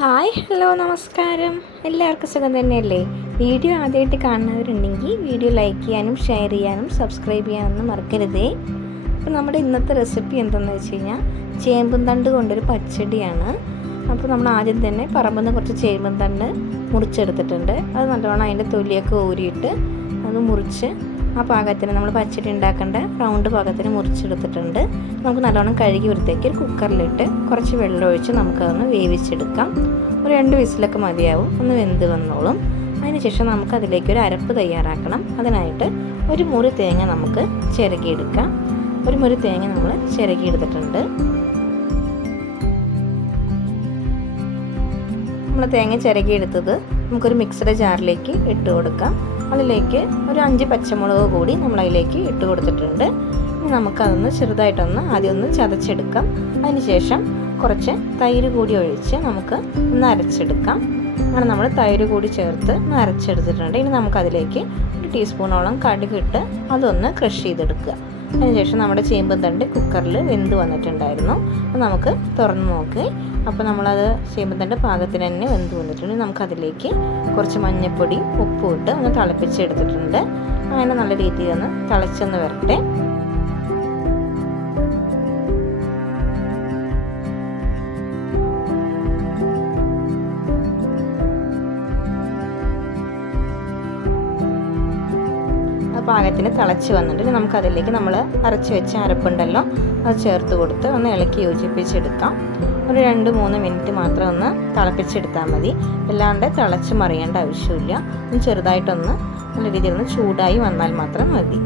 Hi hello നമസ്കാരം. എല്ലാവർക്കും സുഖം തന്നെയല്ലേ? വീഡിയോ ആദ്യമായിട്ട് കാണുന്നവരുണ്ടെങ്കിൽ വീഡിയോ ലൈക്ക് ചെയ്യാനും ഷെയർ ചെയ്യാനും സബ്സ്ക്രൈബ് ചെയ്യാനൊന്നും മറക്കരുതേ. അപ്പോൾ നമ്മുടെ ഇന്നത്തെ റെസിപ്പി എന്തെന്ന് വെച്ച് കഴിഞ്ഞാൽ ചേമ്പും തണ്ട് കൊണ്ടൊരു പച്ചടിയാണ്. അപ്പോൾ നമ്മൾ ആദ്യം തന്നെ പറമ്പിൽ നിന്ന് കുറച്ച് ചേമ്പും തണ്ട് മുറിച്ചെടുത്തിട്ടുണ്ട്. അത് നല്ലോണം അതിൻ്റെ തൊലിയൊക്കെ ഊരിയിട്ട് അത് മുറിച്ച് ആ പാകത്തിന് നമ്മൾ പച്ചടി ഉണ്ടാക്കേണ്ട റൗണ്ട് പാകത്തിന് മുറിച്ചെടുത്തിട്ടുണ്ട്. നമുക്ക് നല്ലോണം കഴുകി വൃത്തിയാക്കി ഒരു കുക്കറിലിട്ട് കുറച്ച് വെള്ളം ഒഴിച്ച് നമുക്കതൊന്ന് വേവിച്ചെടുക്കാം. ഒരു 2 വിസിലൊക്കെ മതിയാവും, ഒന്ന് വെന്ത് വന്നോളും. അതിനുശേഷം നമുക്ക് അതിലേക്ക് ഒരു അരപ്പ് തയ്യാറാക്കണം. അതിനായിട്ട് ഒരു മുറി തേങ്ങ നമുക്ക് ചിരകിയെടുക്കാം. ഒരു മുറി തേങ്ങ നമ്മൾ ചിരകിയെടുത്തിട്ടുണ്ട്. നമ്മൾ തേങ്ങ ചിരകിയെടുത്തത് നമുക്കൊരു മിക്സിയുടെ ജാറിലേക്ക് ഇട്ട് കൊടുക്കാം. അതിലേക്ക് ഒരു 5 പച്ചമുളക് കൂടി നമ്മളതിലേക്ക് ഇട്ട് കൊടുത്തിട്ടുണ്ട്. ഇനി നമുക്കതൊന്ന് ചെറുതായിട്ടൊന്ന് ആദ്യം ഒന്ന് ചതച്ചെടുക്കാം. അതിനുശേഷം കുറച്ച് തൈര് കൂടി ഒഴിച്ച് നമുക്ക് ഒന്ന് അരച്ചെടുക്കാം. അങ്ങനെ നമ്മൾ തൈര് കൂടി ചേർത്ത് ഒന്ന് അരച്ചെടുത്തിട്ടുണ്ട്. ഇനി നമുക്കതിലേക്ക് 1 ടീസ്പൂണോളം കടുകിട്ട് അതൊന്ന് ക്രഷ് ചെയ്തെടുക്കുക. അതിനുശേഷം നമ്മുടെ ചേമ്പും തണ്ട് കുക്കറിൽ വെന്ത് വന്നിട്ടുണ്ടായിരുന്നു. അപ്പോൾ നമുക്ക് തുറന്ന് നോക്കി. അപ്പോൾ നമ്മളത് ചേമ്പും തണ്ട് പാകത്തിന് തന്നെ വെന്ത് വന്നിട്ടുണ്ട്. നമുക്കതിലേക്ക് കുറച്ച് മഞ്ഞൾപ്പൊടി ഉപ്പും ഇട്ട് ഒന്ന് തിളപ്പിച്ചെടുത്തിട്ടുണ്ട്. അങ്ങനെ നല്ല രീതിയിൽ ഒന്ന് തിളച്ചൊന്ന് വരട്ടെ. പാകത്തിന് തിളച്ച് വന്നിട്ട് നമുക്കതിലേക്ക് നമ്മൾ അരച്ച് വെച്ച അരപ്പുണ്ടല്ലോ അത് ചേർത്ത് കൊടുത്ത് ഒന്ന് ഇളക്കി യോജിപ്പിച്ചെടുക്കാം. ഒരു 2-3 മിനിറ്റ് മാത്രം ഒന്ന് തിളപ്പിച്ചെടുത്താൽ മതി. അല്ലാണ്ട് തിളച്ച് മറിയേണ്ട ആവശ്യമില്ല. ഒന്ന് ചെറുതായിട്ടൊന്ന് നല്ല രീതിയിൽ ഒന്ന് ചൂടായി വന്നാൽ മാത്രം മതി.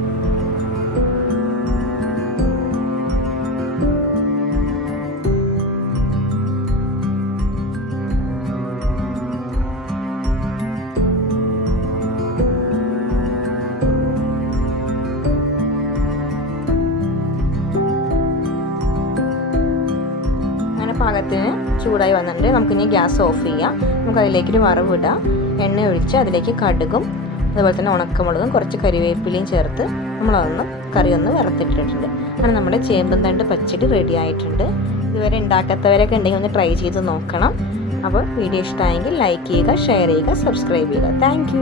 പാകത്തിന് ചൂടായി വന്നിട്ടുണ്ട്. നമുക്കിനി ഗ്യാസ് ഓഫ് ചെയ്യാം. നമുക്കതിലേക്കൊരു വറവിടാം. എണ്ണ ഒഴിച്ച് അതിലേക്ക് കടുകും അതുപോലെ തന്നെ ഉണക്കമുളകും കുറച്ച് കരിവേപ്പിലയും ചേർത്ത് നമ്മളതൊന്ന് കറിയൊന്ന് വറുത്തിട്ടിട്ടുണ്ട്. അങ്ങനെ നമ്മുടെ ചേമ്പും തണ്ട് പച്ചടി റെഡി ആയിട്ടുണ്ട്. ഇതുവരെ ഉണ്ടാക്കാത്തവരൊക്കെ ഉണ്ടെങ്കിൽ ഒന്ന് ട്രൈ ചെയ്ത് നോക്കണം. അപ്പോൾ വീഡിയോ ഇഷ്ടമായെങ്കിൽ ലൈക്ക് ചെയ്യുക, ഷെയർ ചെയ്യുക, സബ്സ്ക്രൈബ് ചെയ്യുക. താങ്ക്